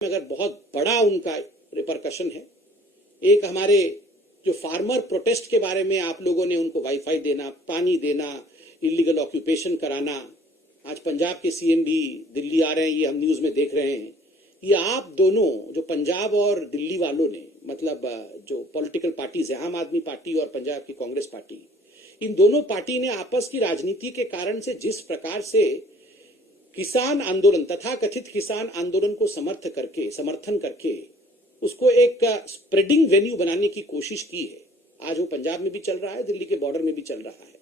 में अगर बहुत बड़ा उनका रिपरकशन है। एक हमारे जो फार्मर प्रोटेस्ट के बारे में आप लोगों ने उनको वाईफाई देना, पानी देना, इलीगल ऑक्यूपेशन कराना, आज पंजाब के सीएम भी दिल्ली आ रहे हैं, ये हम न्यूज में देख रहे हैं। ये आप दोनों जो पंजाब और दिल्ली वालों ने, मतलब जो पॉलिटिकल पार्टीज है, आम आदमी पार्टी और पंजाब की कांग्रेस पार्टी, इन दोनों पार्टी ने आपस की राजनीति के कारण से जिस प्रकार से किसान आंदोलन तथा कथित किसान आंदोलन को समर्थन करके उसको एक स्प्रेडिंग वेन्यू बनाने की कोशिश की है, आज वो पंजाब में भी चल रहा है, दिल्ली के बॉर्डर में भी चल रहा है।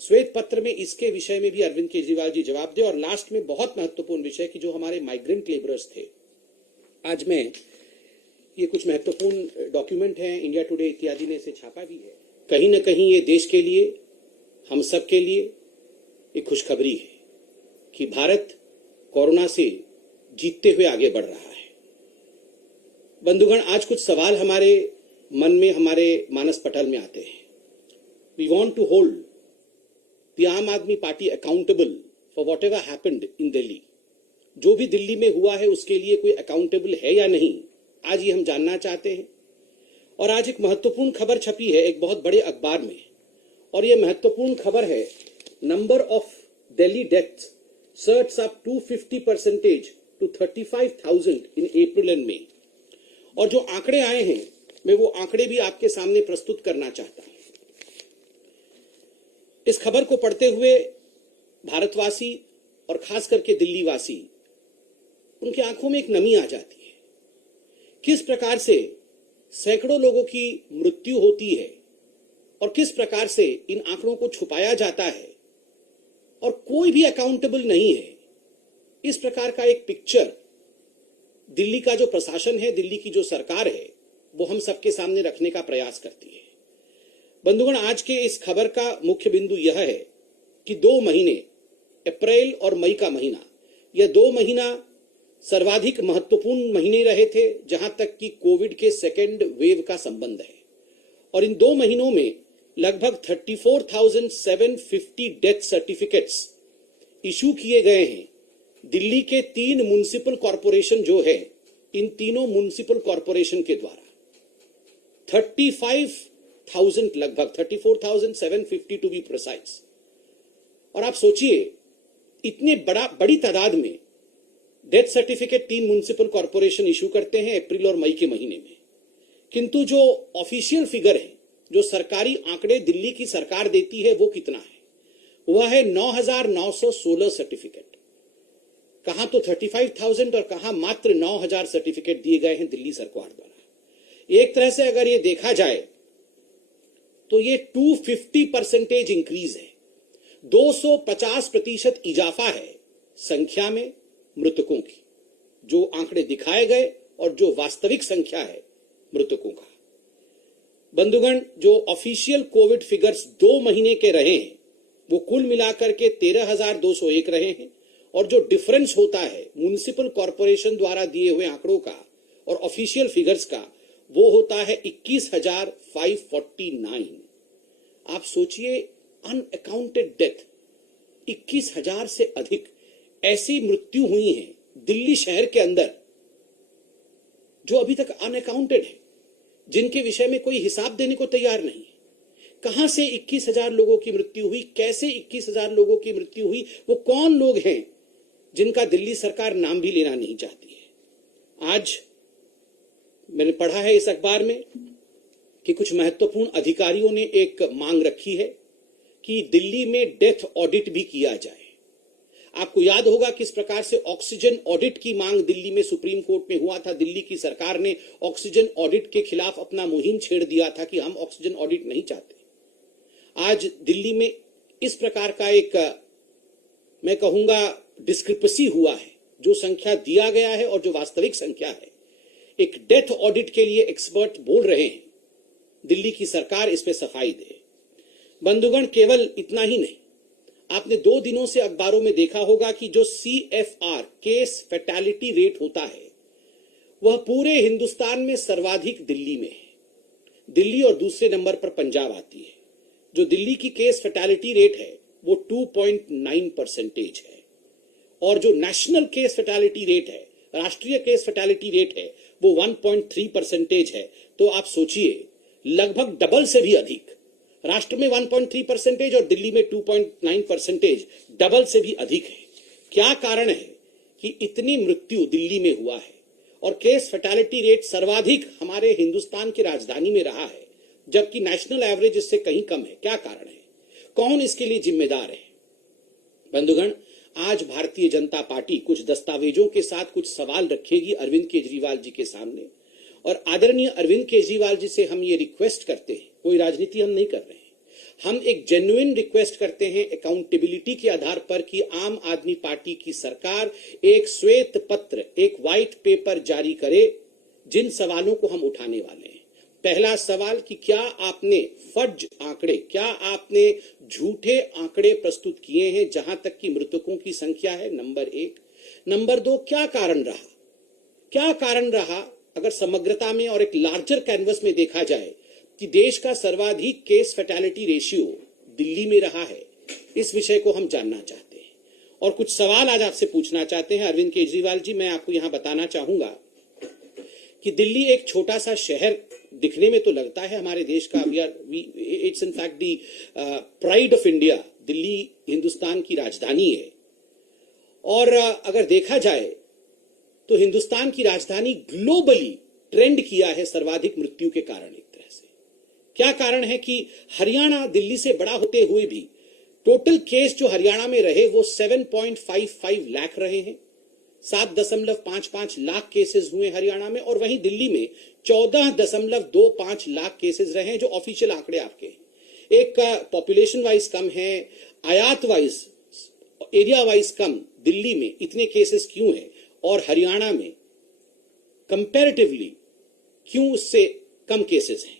श्वेत पत्र में इसके विषय में भी अरविंद केजरीवाल जी जवाब दे। और लास्ट में बहुत महत्वपूर्ण विषय कि जो हमारे माइग्रेंट लेबरर्स थे, आज मैं ये कुछ महत्वपूर्ण डॉक्यूमेंट हैं, इंडिया टुडे इत्यादि ने इसे छापा भी है। कहीं ना कहीं ये देश के लिए, हम सब के लिए एक खुशखबरी है कि भारत कोरोना से जीतते हुए आगे बढ़ रहा है। बंधुगण, आज कुछ सवाल हमारे मन में, हमारे मानस पटल में आते हैं। We want to hold the Aam Aadmi Party accountable for whatever happened in Delhi. जो भी दिल्ली में हुआ है उसके लिए कोई अकाउंटेबल है या नहीं, आज ये हम जानना चाहते हैं। और आज एक महत्वपूर्ण खबर छपी है एक बहुत बड़े अखबार में, और ये महत्वपूर्ण खबर है, number of Delhi deaths surges up 250% to 35,000 in April and May. और जो आंकड़े आए हैं, मैं वो आंकड़े भी आपके सामने प्रस्तुत करना चाहता हूं। इस खबर को पढ़ते हुए भारतवासी और खास करके दिल्ली वासी, उनकी आंखों में एक नमी आ जाती है। किस प्रकार से सैकड़ों लोगों की मृत्यु होती है और किस प्रकार से इन आंकड़ों को छुपाया जाता है और कोई भी अकाउंटेबल नहीं है। इस प्रकार का एक पिक्चर दिल्ली का जो प्रशासन है, दिल्ली की जो सरकार है, वो हम सबके सामने रखने का प्रयास करती है। बंधुगण, आज के इस खबर का मुख्य बिंदु यह है कि 2 महीने, अप्रैल और मई का महीना, यह 2 महीना सर्वाधिक महत्वपूर्ण महीने रहे थे जहां तक कि कोविड के सेकेंड वेव का संबंध है। और इन 2 महीनों में लगभग 34,750 डेथ सर्टिफिकेट्स इशू किए गए हैं। दिल्ली के 3 म्युनिसिपल कॉरपोरेशन जो है, इन तीनों म्युनिसिपल कॉरपोरेशन के द्वारा 35,000, लगभग 34,750 टू बी प्रिसाइज। और आप सोचिए, इतने बड़ी तादाद में death certificate 3 municipal corporation issue करते हैं अप्रैल और मई के महीने में, किंतु जो ऑफिशियल फिगर है, जो सरकारी आंकड़े दिल्ली की सरकार देती है, वो कितना है? वह है 9,916 सर्टिफिकेट। कहां तो 35,000 और कहां मात्र 9,000 सर्टिफिकेट दिए गए हैं दिल्ली सरकार द्वारा। एक तरह से अगर ये देखा जाए तो ये 250% इंक्रीज है, 250% इजाफा है संख्या में मृतकों की, जो आंकड़े दिखाए गए और जो वास्तविक संख्या है मृतकों का। बंधुगण, जो ऑफिशियल कोविड फिगर्स 2 महीने के रहे हैं, वो कुल मिलाकर के 13,201 रहे हैं, और जो डिफरेंस होता है म्युनिसिपल कॉरपोरेशन द्वारा दिए हुए आंकड़ों का और ऑफिशियल फिगर्स का, वो होता है 21,549। आप सोचिए, अनअकाउंटेड डेथ 21,000 से अधिक ऐसी मृत्यु हुई है दिल्ली शहर के अंदर जो अभी तक अनअकाउंटेड है, जिनके विषय में कोई हिसाब देने को तैयार नहीं है। कहां से 21,000 लोगों की मृत्यु हुई, कैसे 21,000 लोगों की मृत्यु हुई, वो कौन लोग हैं जिनका दिल्ली सरकार नाम भी लेना नहीं चाहती है। आज मैंने पढ़ा है इस अखबार में कि कुछ महत्वपूर्ण अधिकारियों ने एक मांग रखी है कि दिल्ली में डेथ ऑडिट भी किया जाए। आपको याद होगा किस प्रकार से ऑक्सीजन ऑडिट की मांग दिल्ली में सुप्रीम कोर्ट में हुआ था। दिल्ली की सरकार ने ऑक्सीजन ऑडिट के खिलाफ अपना मुहिम छेड़ दिया था कि हम ऑक्सीजन ऑडिट नहीं चाहते। आज दिल्ली में इस प्रकार का एक, मैं कहूंगा, डिस्क्रिपेंसी हुआ है। जो संख्या दिया गया है और जो वास्तविक संख्या है, एक डेथ ऑडिट के लिए एक्सपर्ट बोल रहे हैं, दिल्ली की सरकार इस पे सफाई दे। बंधुगण, केवल इतना ही नहीं, आपने 2 दिनों से अखबारों में देखा होगा कि जो CFR केस फैटेलिटी रेट होता है, वह पूरे हिंदुस्तान में सर्वाधिक दिल्ली में है। दिल्ली और दूसरे नंबर पर पंजाब आती है। जो दिल्ली की केस फैटेलिटी रेट है वो 2.9% है, और जो नेशनल केस फैटेलिटी रेट है राष्ट्रीय केस फैटेलिटी रेट है वो 1.3% है, तो आप सोचिए लगभग डबल से भी अधिक, राष्ट्र में 1.3% और दिल्ली में 2.9%, डबल से भी अधिक है। क्या कारण है कि इतनी मृत्यु दिल्ली में हुआ है और केस फैटेलिटी रेट सर्वाधिक हमारे हिंदुस्तान की राजधानी में रहा है, जबकि नेशनल एवरेज इससे कहीं कम है? क्या कारण है? कौन इसके लिए जिम्मेदार है? बंधुगण, आज भारतीय जनता पार्टी कुछ दस्तावेजों के साथ कुछ सवाल रखेगी अरविंद केजरीवाल जी के सामने, और आदरणीय अरविंद केजरीवाल जी से हम ये रिक्वेस्ट करते हैं, कोई राजनीति हम नहीं कर रहे हैं, हम एक जेन्युइन रिक्वेस्ट करते हैं अकाउंटेबिलिटी के आधार पर कि आम आदमी पार्टी की सरकार एक श्वेत पत्र, एक व्हाइट पेपर जारी करे जिन सवालों को हम उठाने वाले हैं। पहला सवाल कि क्या आपने फर्ज आंकड़े, क्या आपने झूठे आंकड़े प्रस्तुत किए हैं जहां तक कि मृतकों की संख्या है? नंबर 1। नंबर 2, क्या कारण रहा? क्या कारण रहा अगर समग्रता में और एक लार्जर कैनवस में देखा जाए कि देश का सर्वाधिक केस फैटेलिटी रेशियो दिल्ली में रहा है? इस विषय को हम जानना चाहते हैं और कुछ सवाल आज आपसे पूछना चाहते हैं। अरविंद केजरीवाल जी, मैं आपको यहां बताना चाहूंगा कि दिल्ली एक छोटा सा शहर दिखने में तो लगता है हमारे देश का, it's in fact the pride of India. Delhi Hindustan की राजधानी है और अगर देखा जाए तो हिंदुस्तान की राजधानी ग्लोबली ट्रेंड किया है सर्वाधिक मृत्यु के कारण। एक तरह से क्या कारण है कि हरियाणा दिल्ली से बड़ा होते हुए भी टोटल केस जो हरियाणा में रहे वो 7.55 लाख रहे हैं, 7.55 लाख केसेस हुए हरियाणा में, और वहीं दिल्ली में 14.25 लाख केसेस रहे हैं, जो ऑफिशियल आंकड़े आपके हैं। एक का पॉपुलेशन वाइज कम है, आयात वाइज, एरिया वाइज कम दिल्ली में इतने केसेस क्यों हैं और हरियाणा में कंपैरेटिवली क्यों उससे कम केसेस हैं?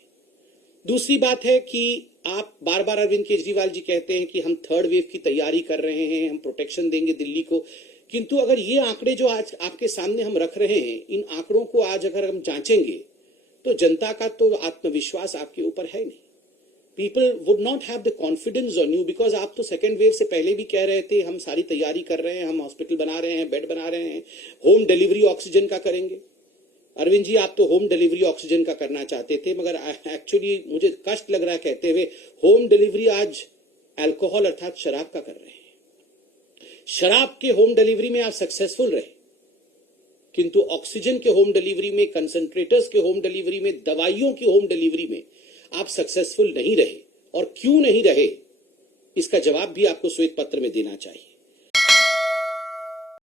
दूसरी बात है कि आप बार बार अरविंद केजरीवाल जी कहते हैं कि हम थर्ड वेव की तैयारी कर रहे हैं, हम प्रोटेक्शन देंगे दिल्ली को, किंतु अगर ये आंकड़े जो आज आपके सामने हम रख रहे हैं, इन आंकड़ों को आज अगर हम जांचेंगे तो जनता का तो आत्मविश्वास आपके ऊपर है नहीं। People would not have the confidence on you, because आप तो सेकेंड वेव से पहले भी कह रहे थे हम सारी तैयारी कर रहे हैं, हम हॉस्पिटल बना रहे हैं, बेड बना रहे हैं, होम डिलीवरी ऑक्सीजन का करेंगे। अरविंद जी, आप तो होम डिलीवरी ऑक्सीजन का करना चाहते थे, मगर एक्चुअली मुझे कष्ट लग रहा है कहते हुए, होम डिलीवरी आज अल्कोहल अर्थात शराब का कर रहे हैं। शराब के होम डिलीवरी में आप सक्सेसफुल रहे, किंतु ऑक्सीजन के होम डिलीवरी में, कंसंट्रेटर्स के होम डिलीवरी में, दवाइयों की होम डिलीवरी में आप सक्सेसफुल नहीं रहे। और क्यों नहीं रहे, इसका जवाब भी आपको श्वेत पत्र में देना चाहिए।